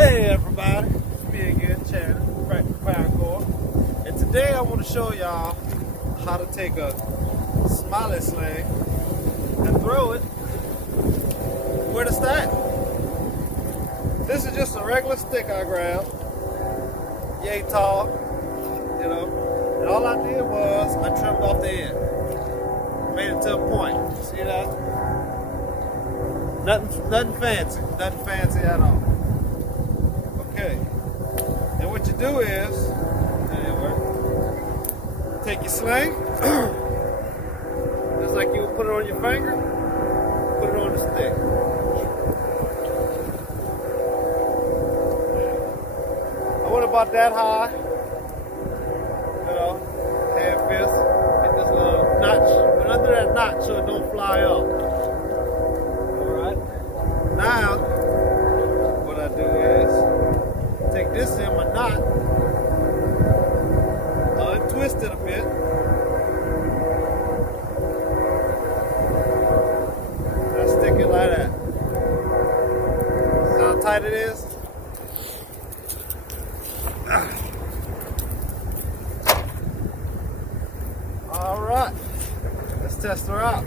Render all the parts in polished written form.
Hey everybody, it's me again, Chad, Paracord. And today I want to show y'all how to take a smiling sling and throw it with a staff. This is just a regular stick I grabbed, yay tall, you know, and all I did was I trimmed off the end, made it to a point. See that? Nothing fancy at all. Okay, and what you do is, take your sling, just like you would put it on your finger, put it on the stick. I went about that high, you know, hand fist, get this little notch, but under that notch so it don't fly up. Alright, now, what I do is, take this in my knot, untwist it a bit, and I stick it like that. See how tight it is? Alright, let's test her out.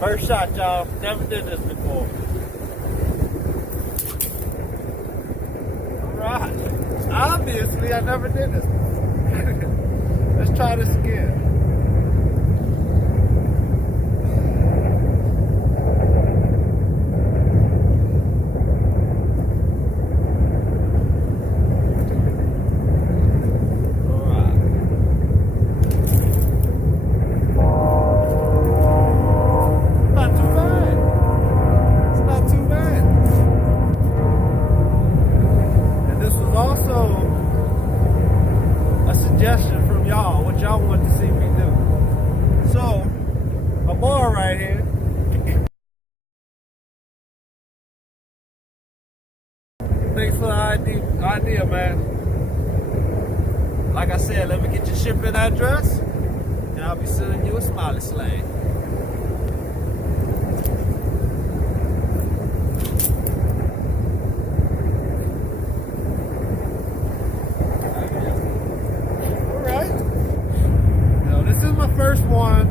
First shot, y'all. Never did this before. Alright. Obviously, I never did this before. Let's try this again. Suggestion from y'all, what y'all want to see me do. So, a bar right here. Thanks for the idea, man. Like I said, let me get your shipping address, and I'll be sending you a smiling sling. First one,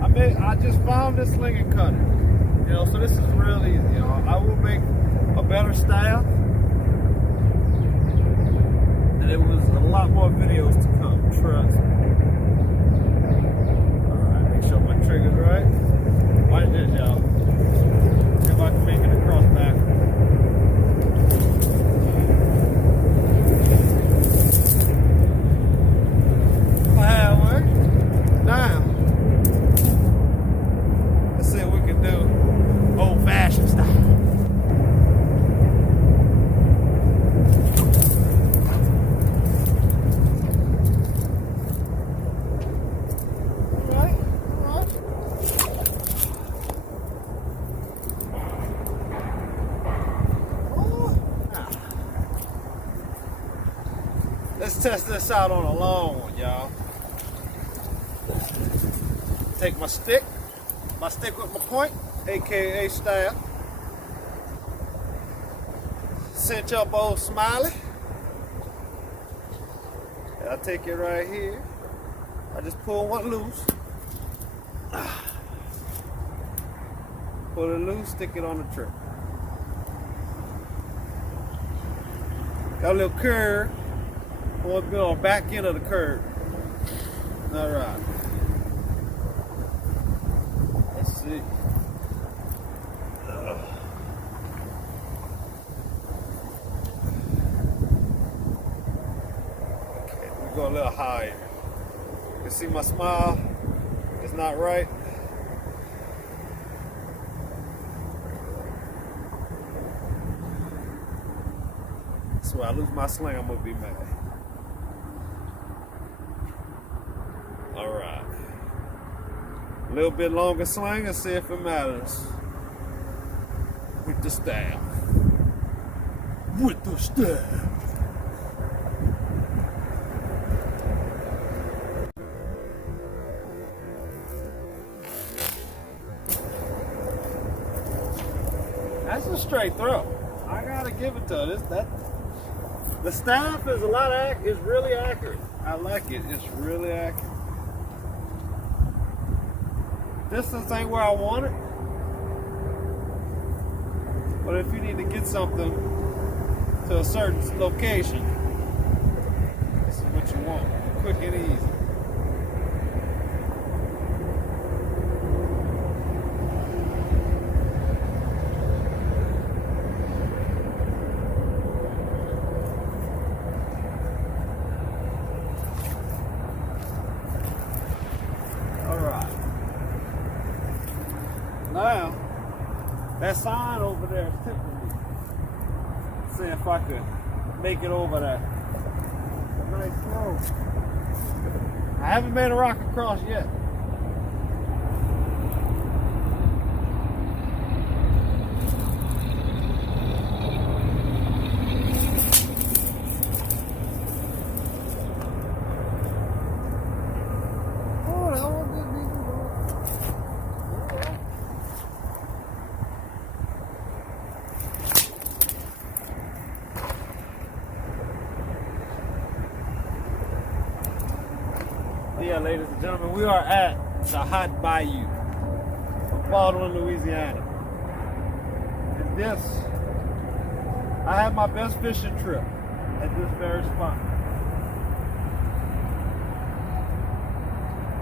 I just found this Slinging cutter, you know, so this is real easy. You know, I will make a better staff, and it was a lot more videos to come, trust me. Alright, make sure my trigger's right. Watch this, y'all. See if I can make it across back. Now, let's see what we can do old-fashioned style. All right. Let's test this out on a long one, y'all. Take my stick with my point, aka staff. Cinch up old Smiley. And I take it right here. I just pull one loose. Pull it loose, stick it on the trip. Got a little curve. Want to be on the back end of the curve. All right. See. Okay, we go a little higher. You can see my smile. It's not right. So I lose my sling, I'm gonna be mad. All right. A little bit longer sling and see if it matters. With the staff. With the staff. straight throw. I gotta give it to her. The staff is is really accurate. I like it. It's really accurate. Distance ain't where I want it. But if you need to get something to a certain location, this is what you want. Quick and easy. Now, that sign over there is tipping me. See if I could make it over there. A nice road. I haven't made a rock across yet. Yeah, ladies and gentlemen, we are at the Hot Bayou of Baldwin, Louisiana. And this, I had my best fishing trip at this very spot.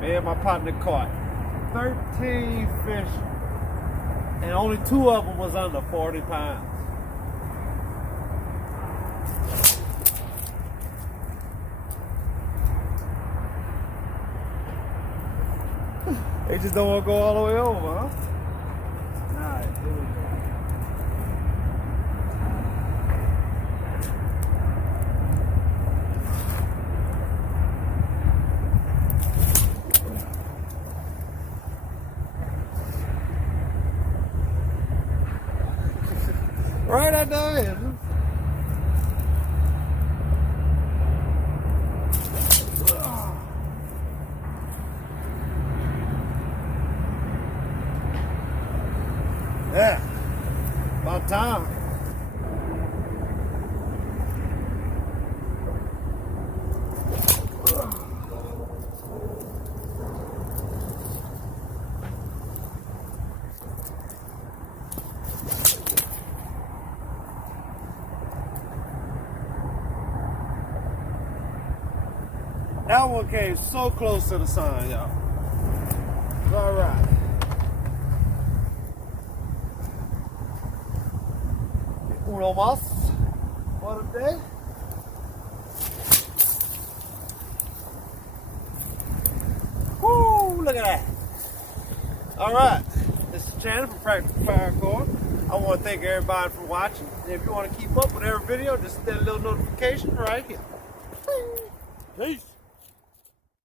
Me and my partner caught 13 fish, and only 2 of them was under 40 pounds. They just don't want to go all the way over, huh? Alright, here we go. Right at the end. Yeah, about time. That one came so close to the sign, y'all. All right. Uno más for the day. Woo, look at that. All right, this is Shannon from Paracord. I want to thank everybody for watching. If you want to keep up with every video, just hit that little notification right here. Peace.